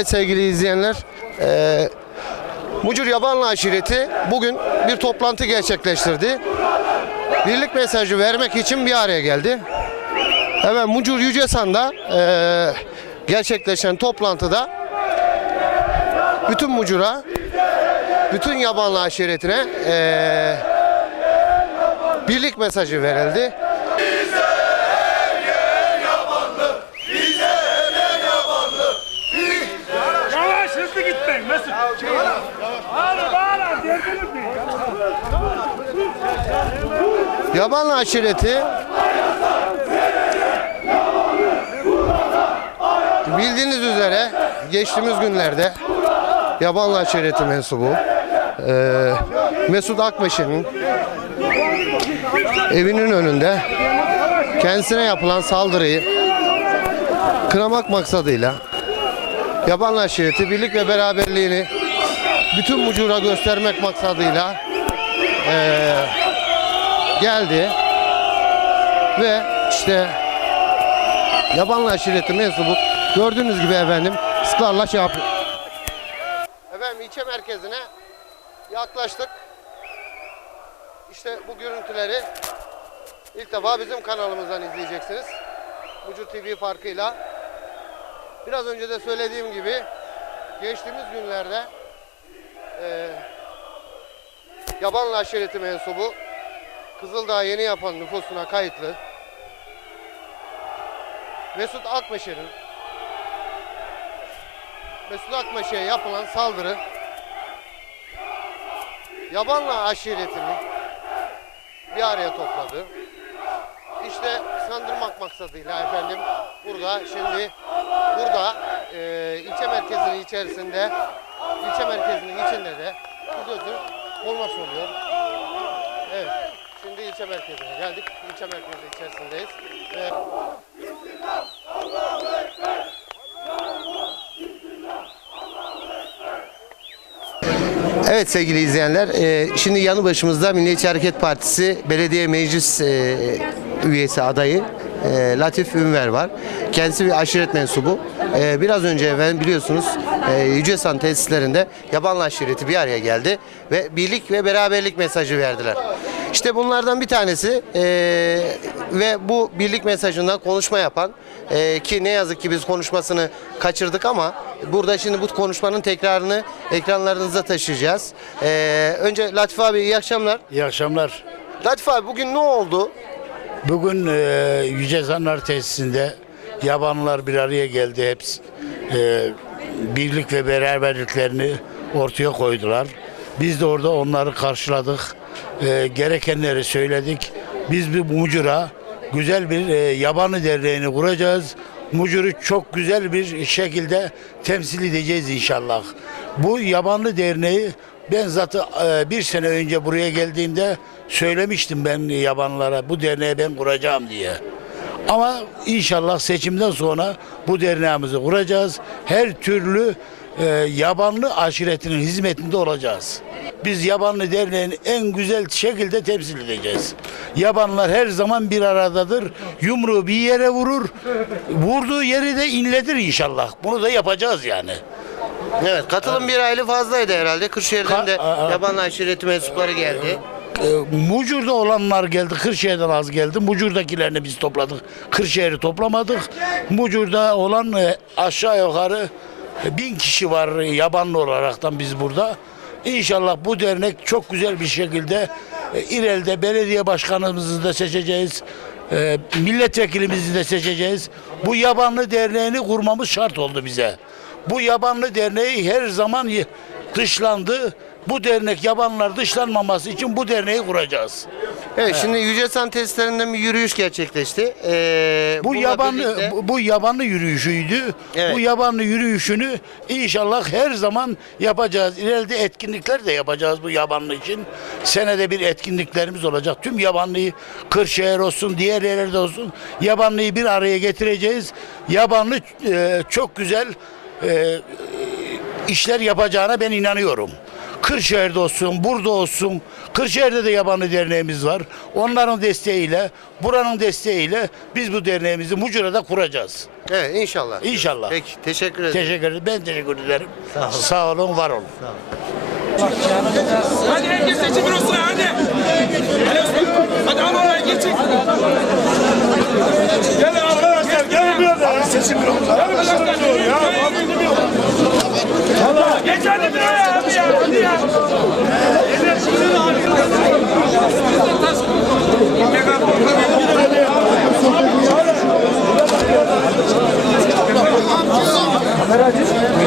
Evet sevgili izleyenler, eee Mucur Yabanlı aşireti bugün bir toplantı gerçekleştirdi. Birlik mesajı vermek için bir araya geldi. Evet Mucur Yücesan'da eee gerçekleşen toplantıda bütün Mucur'a, bütün Yabanlı aşiretine eee birlik mesajı verildi. Yabanlı aşireti. Bildiğiniz üzere geçtiğimiz günlerde Yabanlı aşireti mensubu eee Mesut Akmeşe'nin evinin önünde kendisine yapılan saldırıyı kınamak maksadıyla Yabanlı aşireti birlik ve beraberliğini bütün mucura göstermek maksadıyla eee geldi ve işte yabanlı aşireti mensubu gördüğünüz gibi efendim ısrarla şey yapıyor. Efendim ilçe merkezine yaklaştık. İşte bu görüntüleri ilk defa bizim kanalımızdan izleyeceksiniz. Bucu TV farkıyla. Biraz önce de söylediğim gibi geçtiğimiz günlerde eee yabanlı aşireti mensubu Kızıldağ yeni yapan nüfusuna kayıtlı Mesut Akmeşe'nin Mesut Akmeşe'ye yapılan saldırı Yabanla aşiretini bir araya topladı. İşte sandırmak maksadıyla efendim burada şimdi burada e, ilçe merkezinin içerisinde ilçe merkezinin içinde de gözün olması oluyor. Evet. Şimdi ilçe merkezine geldik. İlçe merkezi içerisindeyiz. Ve Evet sevgili izleyenler, e, şimdi yanı başımızda Milliyetçi Hareket Partisi Belediye Meclis e, üyesi adayı e, Latif Ünver var. Kendisi bir aşiret mensubu. E, biraz önce efendim biliyorsunuz e, Yücesan tesislerinde yabanlı aşireti bir araya geldi ve birlik ve beraberlik mesajı verdiler. İşte bunlardan bir tanesi e, ve bu birlik mesajından konuşma yapan e, ki ne yazık ki biz konuşmasını kaçırdık ama burada şimdi bu konuşmanın tekrarını ekranlarınıza taşıyacağız. E, önce Latif abi iyi akşamlar. İyi akşamlar. Latif abi bugün ne oldu? Bugün e, Yüce Zanlar tesisinde yabanlılar bir araya geldi. Hepsi e, birlik ve beraberliklerini ortaya koydular. Biz de orada onları karşıladık. E, gerekenleri söyledik. Biz bir Mucur'a güzel bir e, yabanı derneğini kuracağız. Mucur'u çok güzel bir şekilde temsil edeceğiz inşallah. Bu yabanlı derneği ben zaten bir sene önce buraya geldiğimde söylemiştim ben yabanlara bu derneği ben kuracağım diye. Ama inşallah seçimden sonra bu derneğimizi kuracağız. Her türlü e, yabanlı aşiretinin hizmetinde olacağız. Biz yabanlı derneğini en güzel şekilde temsil edeceğiz. Yabanlar her zaman bir aradadır. Yumruğu bir yere vurur. Vurduğu yeri de inledir inşallah. Bunu da yapacağız yani. Evet katılım bir aile fazlaydı herhalde. Kırşehir'den de Ka- Aa. yabanlı aşireti mensupları geldi. E, Mucur'da olanlar geldi, Kırşehir'den az geldi. Mucur'dakilerini biz topladık. Kırşehir'i toplamadık. Mucur'da olan e, aşağı yukarı e, bin kişi var e, yabanlı olaraktan biz burada. İnşallah bu dernek çok güzel bir şekilde e, İrel'de belediye başkanımızı da seçeceğiz. E, milletvekilimizi de seçeceğiz. Bu yabanlı derneğini kurmamız şart oldu bize. Bu yabanlı derneği her zaman dışlandı. Bu dernek yabanlar dışlanmaması için bu derneği kuracağız. Evet şimdi Yücesan testlerinden bir yürüyüş gerçekleşti. Ee, Bu bununla yabanlı birlikte- bu, bu yabanlı yürüyüşüydü. Evet. Bu yabanlı yürüyüşünü inşallah her zaman yapacağız. İleride etkinlikler de yapacağız bu yabanlı için. Senede bir etkinliklerimiz olacak. Tüm yabanlıyı Kırşehir olsun, diğer yerlerde olsun yabanlıyı bir araya getireceğiz. Yabanlı e, çok güzel e, işler yapacağına ben inanıyorum. Kırşehir'de olsun, burada olsun. Kırşehir'de de yabancı derneğimiz var. Onların desteğiyle, buranın desteğiyle biz bu derneğimizi Mucura'da kuracağız. Evet inşallah. İnşallah. Peki teşekkür ederim. Teşekkür ederim. Ben teşekkür ederim. Sağ olun, var olun. Hadi herkes seçim bürosuna hadi. Hadi Osman. Hadi al oraya geçin. Gelin Herhalde.